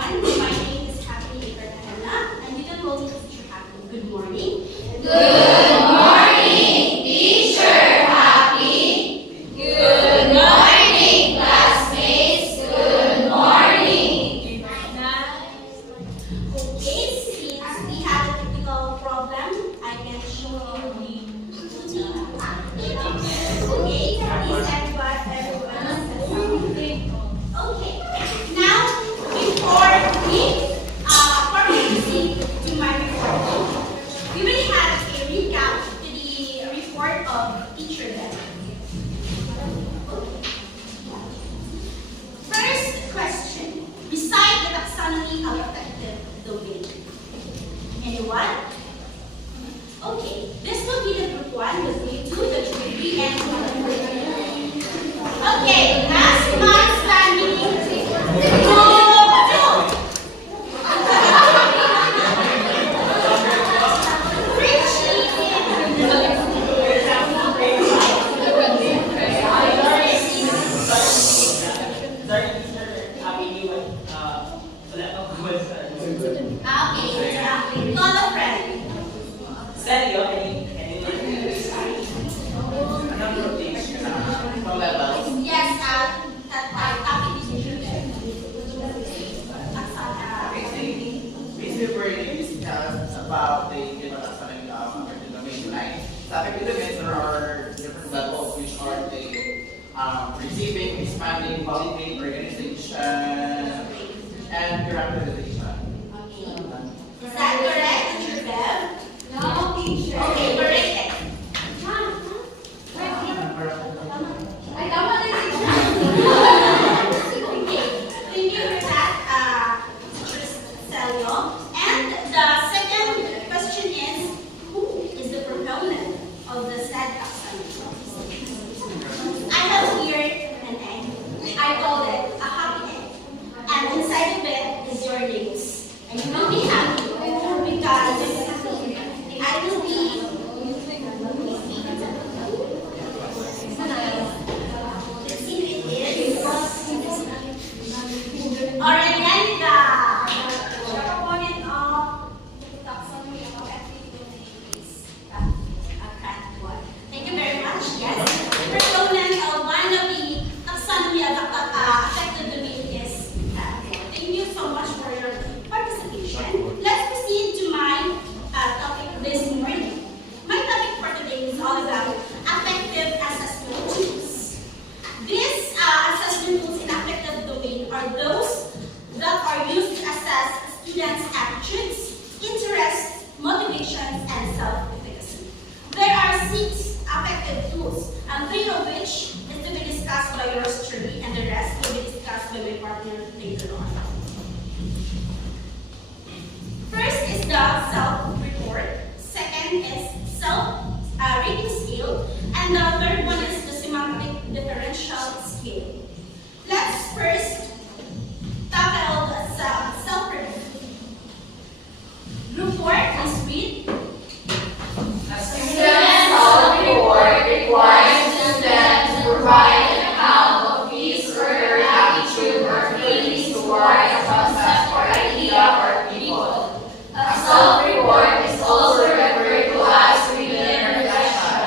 everyone. My name is Happy Ibarahana, and you can call me Teacher Happy. Good morning. Good morning, Teacher Happy. Good morning, classmates. Good morning. Okay, since we had a technical problem, I can show you the okay, please everyone. Okay, now before we proceed to my report, we will have a recap to the report of teacher then. First question, beside the taxonomy of affective domain. Anyone? Okay, this will be the group 1, the group 2, the group 3, and the group 4. Okay, last month's plan meeting. Call a friend. Yes, copy decision. Basically, we're going to discuss about the taxonomy of affective domain, right? So affective domains, there are different levels, which are the receiving, expanding, validate, organization, and characterization. Is that correct, Teacher Bev? No, teacher. Okay, correct. Ay, tama na, teacher. Okay, thank you for that, Teacher Celio. And the second question is, who is the proponent of the said taxonomy? I have here an egg. I call it a happy egg. And inside of it is your names. And you will be happy because I will be let's see who it is. Orellenda, the proponent of the taxonomy of affective domains. Thank you very much. Yes, the proponent of one of the taxonomy of affective domain is thank you so much for your participation. Let's proceed to my topic this morning. My topic for today is all about affective assessment tools. These assessment tools in affective domain are those that are used to assess students' attitudes, interests, motivations, and self-efficacy. There are 6 affective tools, and 3 of which is to be discussed by yours truly, and the rest will be discussed by my partner later on. First is the self-report, second is self-rating scale, and the third one is the semantic differential scale. Let's first tackle the self-report. Group 4, please read. A student's self-report requires the student to provide an account of his or her attitude or feelings toward a concept or idea or people. A self-report is also referred to as written reflection.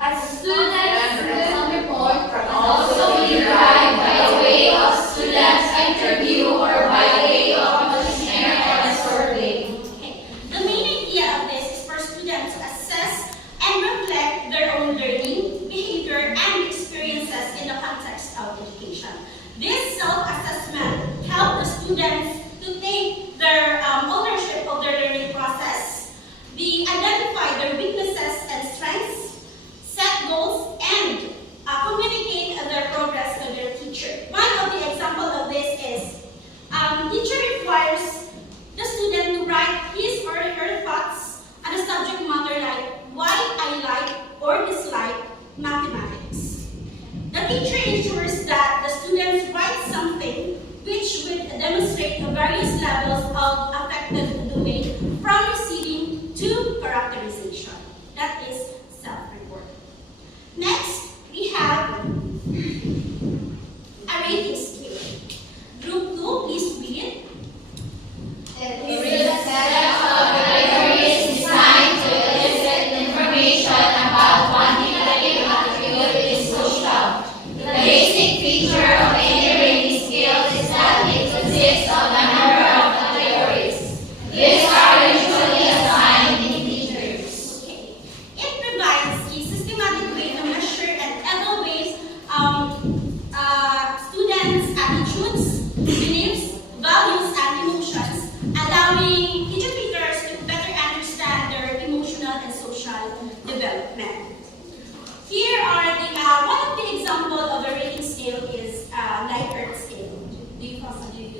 A student's self-report can also be derived by way of student's interview or by way of questionnaire and survey. Okay. The main idea of this is for students to assess and reflect their own learning, behavior, and experiences in the context of education. This self-assessment helps the students to take their ownership of their learning process, identify their weaknesses and strengths, set goals, and communicate their progress to their teacher. One of the examples of this is teacher requires the student to write his or her thoughts on a subject matter like why I like or dislike mathematics. The teacher ensures that the students write something which would demonstrate the various levels of affective domain from receiving to characterization. That is self-report. Next, we have a rating scale. Group 2, please read. basic feature of any rating scale is that it consists of a number of categories. These are usually assigned in integers. Okay. It provides a systematic way to measure and evaluate students' attitudes, beliefs, values, and emotions, allowing educators to better understand their emotional and social development. Here are one of the examples of a rating scale is Likert scale. Do you have any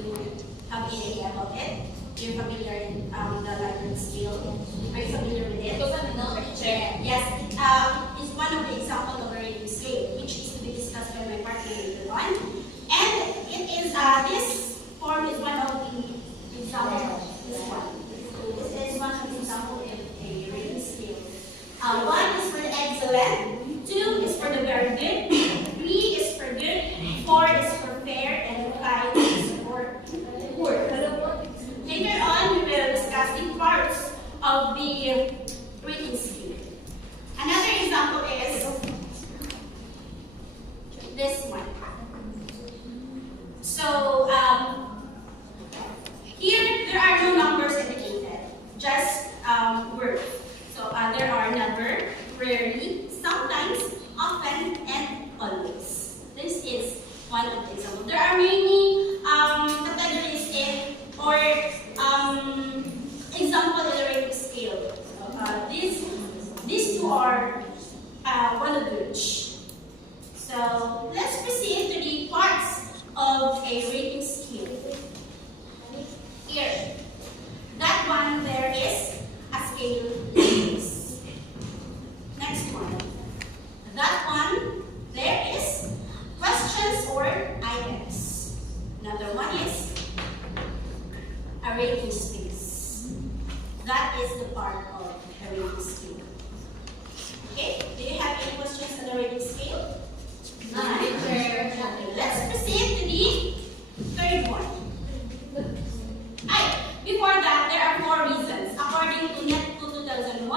idea about it? You're familiar with the Likert scale? Are you familiar with it? Yes, it's one of the examples of a rating scale, which is to be discussed by my partner later on. And it is this form is one of the examples. This one. So this is one of the examples of a rating scale. One is for the excellent, 2 is for the very good, 3 is for good, 4 is for fair, and 5 is for poor. Later on, we will discuss the parts of the rating scale. Another example is this one. So, here there are no numbers indicated, just words. So, there are never, rarely, sometimes, often, and always. This is one of the examples. There are many categories in or example in the rating scale. These two are one of which. So let's proceed to the parts of a rating scale. Here, that one there is a scale base. Next one. That one there is questions or items. Another one is a rating space. That is the part of a rating scale. Okay, do you have any questions on the rating scale? None. Okay, let's proceed to the third one. Before that, there are 4 reasons. According to NET 2001,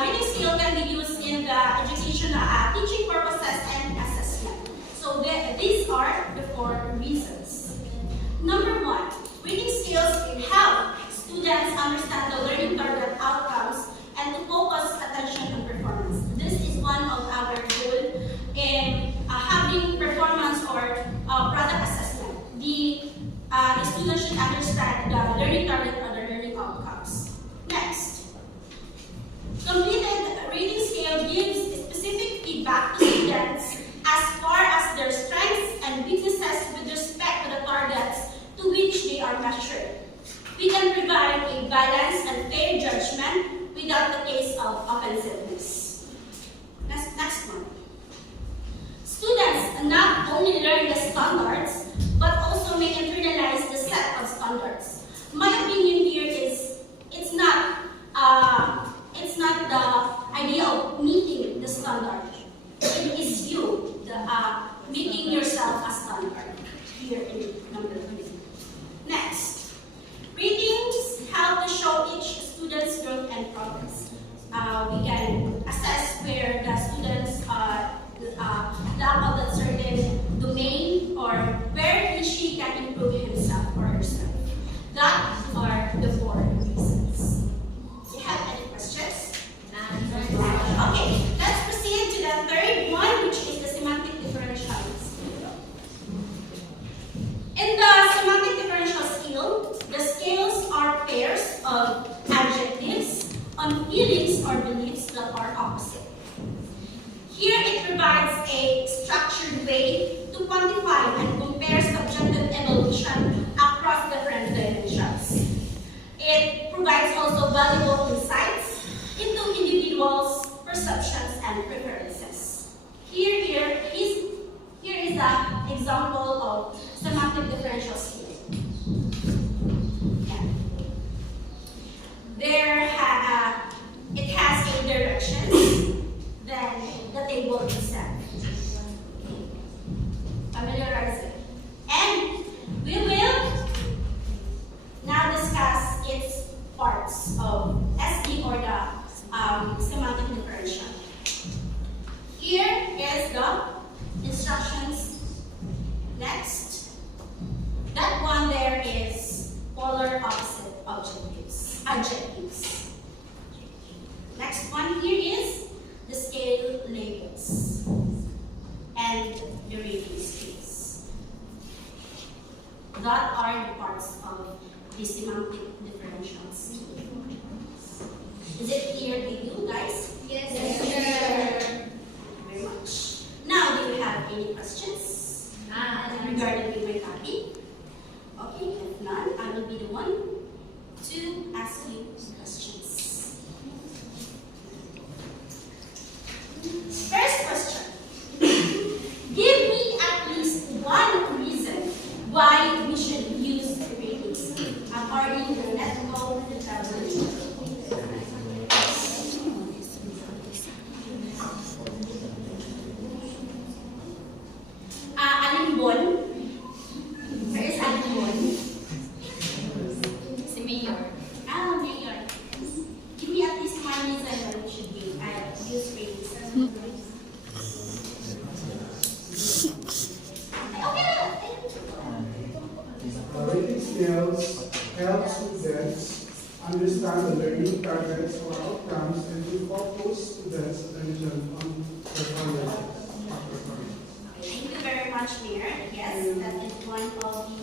rating scale can be used in the educational teaching purposes and assessment. So these are the 4 reasons. Number 1, rating scales help students understand the learning target outcomes and to focus attention on performance. This is one of our goals in having performance or product assessment. The student should understand the learning target or the learning outcomes. Next, completed rating scale gives specific feedback to students as far as their strengths and weaknesses with respect to the targets to which they are measured. We can provide a balanced and fair judgment without the case of offensiveness. Next one. Students not only learn the standards, but also may internalize the set of standards. My opinion here is it's not the idea of meeting the standard. It is you, making yourself a standard. Here in number 3. Next, ratings help to show each student's growth and progress. We can assess where the students lack of a certain domain or where he she can improve himself or herself. That are the 4 reasons. Do you have any questions? Okay, let's proceed to the third one, which is the semantic differential scale. In the semantic differential scale, the scales are pairs of adjectives on feelings or beliefs that are opposite. Here it provides a structured way to quantify and compare subjective evolution across different dimensions. It provides also valuable insights into individuals' perceptions and preferences. Here is an example of semantic differential scale. Yeah. It has a direction, then the table itself. Familiarize it. And we will now discuss its parts of SD or the semantic differential. Here is the instructions adjectives. Next one here is the scale labels and the rating scales. That are the parts of the semantic differential scale. Is it clear to you guys? Yes, Thank you very much. Now, do you have any questions regarding with my topic? Okay, if none, I will be the one to ask you questions. First question. Give me at least one reason why we should use rating scale according to the ethical determination. Alimbon. Where is Alimbon? Si Mayor. Mayor. Give me at least one reason why we should use rating scale. Rating scales help students understand the learning targets or outcomes and to focus students' attention on performance. Thank you very much, Mayor. Yes, that is one of the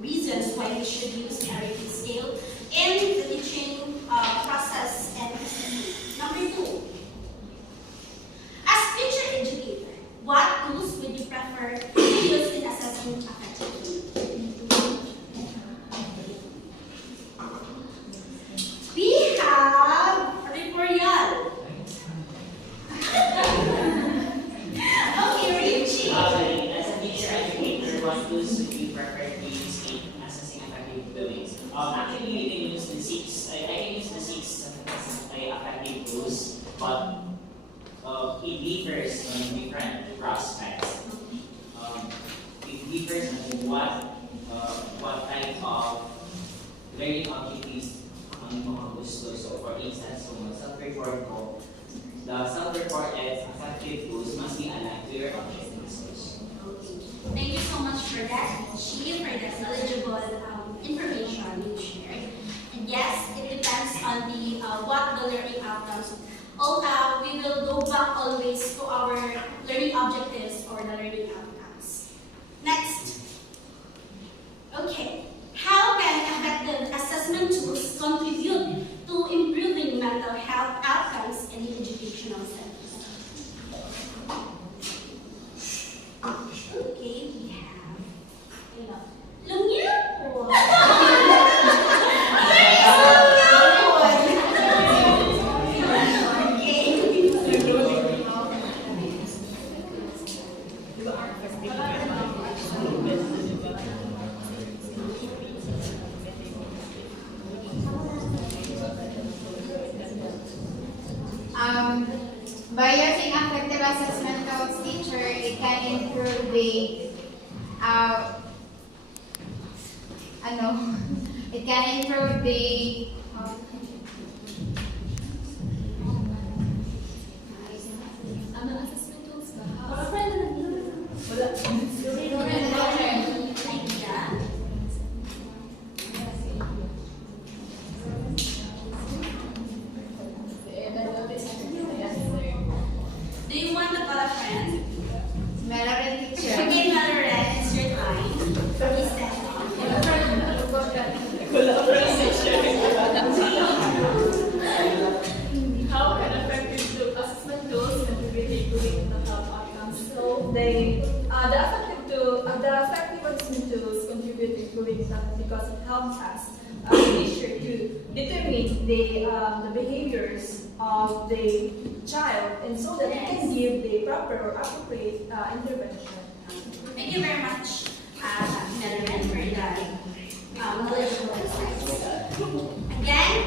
reasons why we should use a rating scale in the teaching process and procedure. Number 2. As future educator, what tools would you prefer to use in assessing effectively? We have Riporial. Okay, Richie. As a teacher educator, what tools would you prefer to use in assessing effective doings? Actually, you can use the six. I can use the six effective tools, but it differs on different prospects. It differs on what type of learning objectives ang mga gusto. So, for instance, kung self-report ko, the self-report and effective tools must be aligned to your objectives. Okay. Thank you so much for that, Richie, for that knowledgeable information you shared. And yes, it depends on the what the learning outcomes. We will go back always to our learning objectives or the learning outcomes. Next. Okay. How can effective assessment tools contribute to improving mental health outcomes in the educational settings? Okay, we have Lumyapo. Where is Lumyapo? By using affective assessment tools, teacher, it can improve the it can improve the Do you want to call a friend? Melody teacher. Okay, Malloret, it's your time. Please stand up. How can effective assessment tools contribute to mental health outcomes? So the effective assessment tools contribute to improving mental because it helps us teacher to determine the behaviors of the child, and so that we can give the proper or appropriate intervention. Thank you very much, Melvin, for the knowledgeable insights. Again,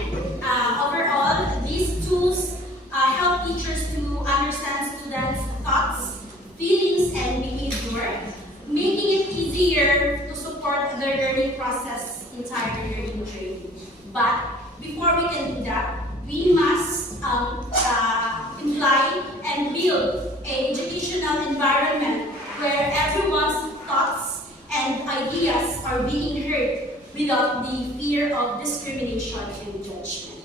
overall, these tools help teachers to understand students' thoughts, feelings, and behavior, making it easier to support their learning process entire learning journey. But before we can do that, we must imply and build an educational environment where everyone's thoughts and ideas are being heard without the fear of discrimination and judgment.